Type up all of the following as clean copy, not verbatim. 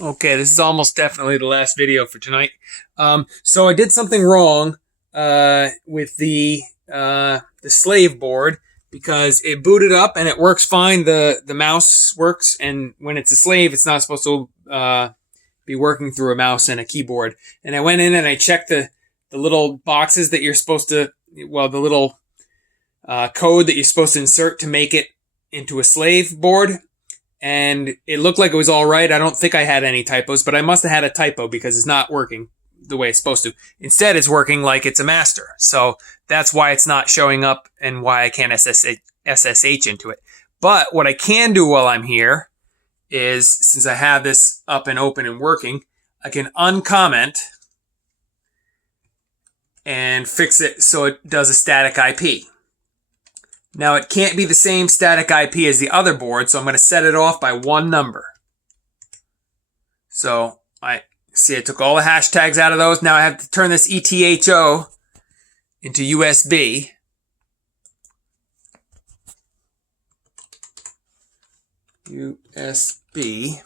Okay, this is almost definitely the last video for tonight. So I did something wrong with the slave board because it booted up and it works fine. The mouse works, and when it's a slave, it's not supposed to be working through a mouse and a keyboard. And I went in and I checked the little boxes that you're supposed to, well, the little code that you're supposed to insert to make it into a slave board, and it looked like it was all right. I don't think I had any typos, but I must have had a typo because it's not working the way it's supposed to. Instead, it's working like it's a master. So that's why it's not showing up and why I can't SSH into it. But what I can do while I'm here is, since I have this up and open and working, I can uncomment and fix it so it does a static IP. Now, it can't be the same static IP as the other board, so I'm going to set it off by one number. So, I took all the hashtags out of those. Now I have to turn this ETHO into USB. USB.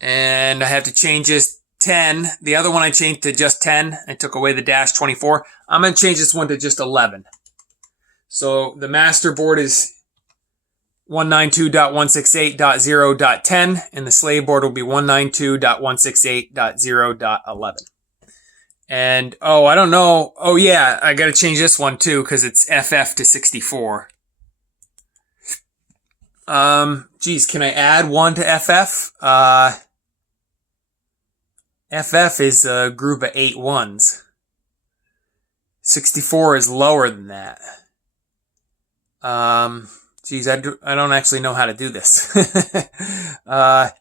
And I have to change this 10. The other one I changed to just 10. I took away the dash 24. I'm going to change this one to just 11. So the master board is 192.168.0.10, and the slave board will be 192.168.0.11. And, I don't know. Oh, yeah, I got to change this one, too, because it's FF to 64. Geez, can I add one to FF? FF is a group of 8 ones. 64 is lower than that. Geez, I don't actually know how to do this. Yeah,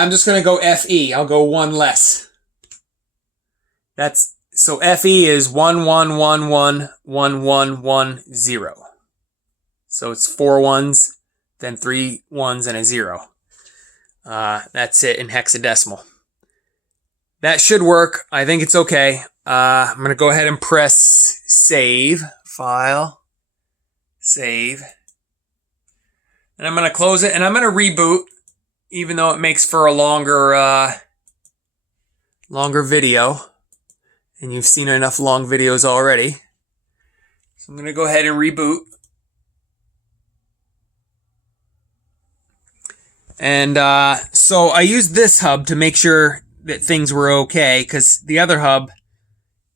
I'm just going to go FE. I'll go one less. So FE is 11111110. So it's 4 ones, then 3 ones, and a 0. That's it in hexadecimal. That should work. I think it's okay. I'm going to go ahead and press save. File. Save. And I'm going to close it, and I'm going to reboot, even though it makes for a longer video. And you've seen enough long videos already. So I'm going to go ahead and reboot. And so I used this hub to make sure that things were okay, because the other hub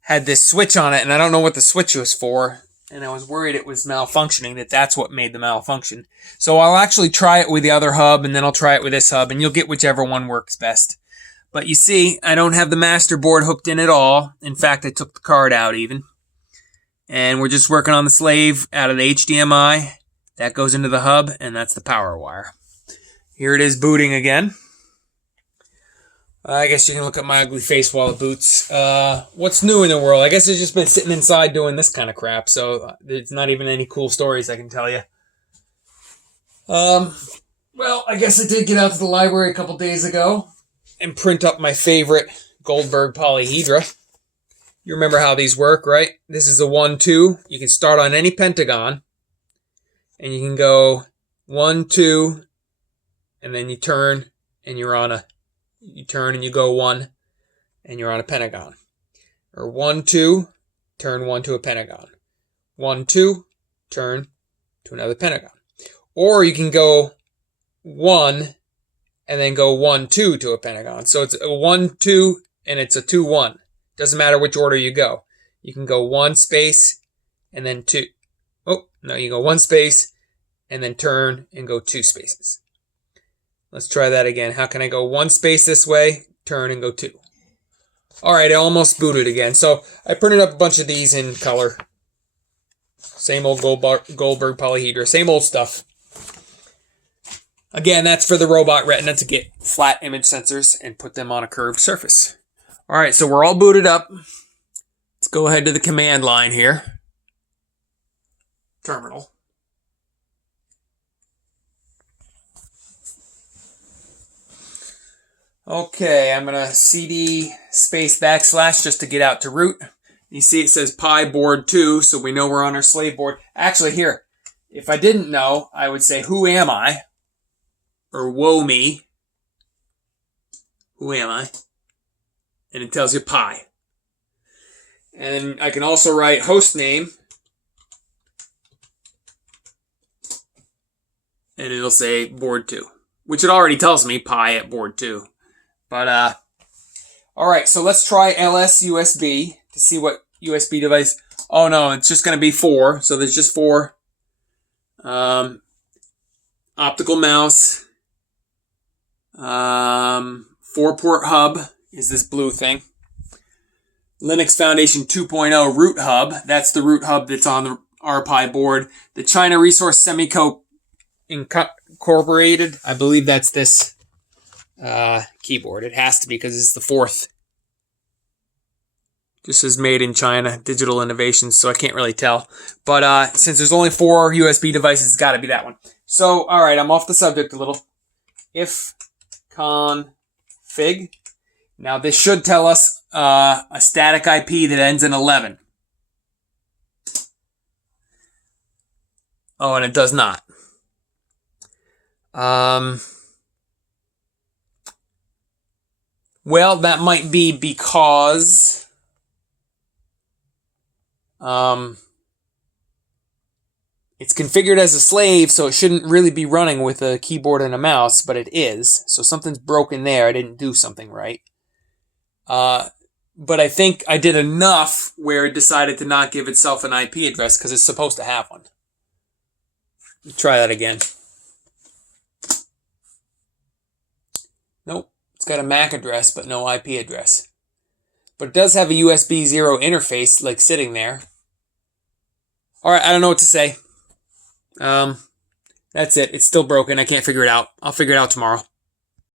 had this switch on it, and I don't know what the switch was for. And I was worried it was malfunctioning, that's what made the malfunction. So I'll actually try it with the other hub, and then I'll try it with this hub, and you'll get whichever one works best. But you see, I don't have the master board hooked in at all. In fact, I took the card out even. And we're just working on the slave out of the HDMI. That goes into the hub, and that's the power wire. Here it is booting again. I guess you can look at my ugly face while it boots. What's new in the world? I guess I've just been sitting inside doing this kind of crap, so there's not even any cool stories I can tell you. Well, I guess I did get out to the library a couple days ago and print up my favorite Goldberg polyhedra. You remember how these work, right? This is a 1-2. You can start on any pentagon, and you can go 1, 2, and then you turn, and you turn and you go 1, and you're on a pentagon. Or 1, 2, turn 1 to a pentagon. 1, 2, turn to another pentagon. Or you can go 1, and then go 1, 2 to a pentagon. So it's a 1, 2, and it's a 2, 1. Doesn't matter which order you go. You can go 1 space, and then 2. Oh, no, you go 1 space, and then turn and go 2 spaces. Let's try that again. How can I go 1 space this way, turn, and go 2? All right, I almost booted again. So I printed up a bunch of these in color. Same old Goldberg polyhedra. Same old stuff. Again, that's for the robot retina to get flat image sensors and put them on a curved surface. All right, so we're all booted up. Let's go ahead to the command line here. Terminal. Okay, I'm going to CD space / just to get out to root. You see it says Pi board 2, so we know we're on our slave board. Actually, here, if I didn't know, I would say, who am I? Or woe me. who am I? And it tells you pi. And I can also write host name. And it'll say board 2. Which it already tells me pi at board 2. But, alright, so let's try LS USB to see what USB device. Oh no, it's just going to be 4. So there's just 4. Optical mouse. 4-port hub is this blue thing. Linux Foundation 2.0 root hub. That's the root hub that's on the RPi board. The China Resource Semico Incorporated. I believe that's this keyboard. It has to be because it's the 4th. Just says made in China, digital innovations, so I can't really tell. But since there's only 4 USB devices, it's got to be that one. So, alright, I'm off the subject a little. If config. Now, this should tell us a static IP that ends in 11. Oh, and it does not. Well, that might be because it's configured as a slave, so it shouldn't really be running with a keyboard and a mouse, but it is. So something's broken there. I didn't do something right. But I think I did enough where it decided to not give itself an IP address because it's supposed to have one. Try that again. Nope. It's got a MAC address, but no IP address. But it does have a USB 0 interface, like, sitting there. Alright, I don't know what to say. That's it. It's still broken. I can't figure it out. I'll figure it out tomorrow.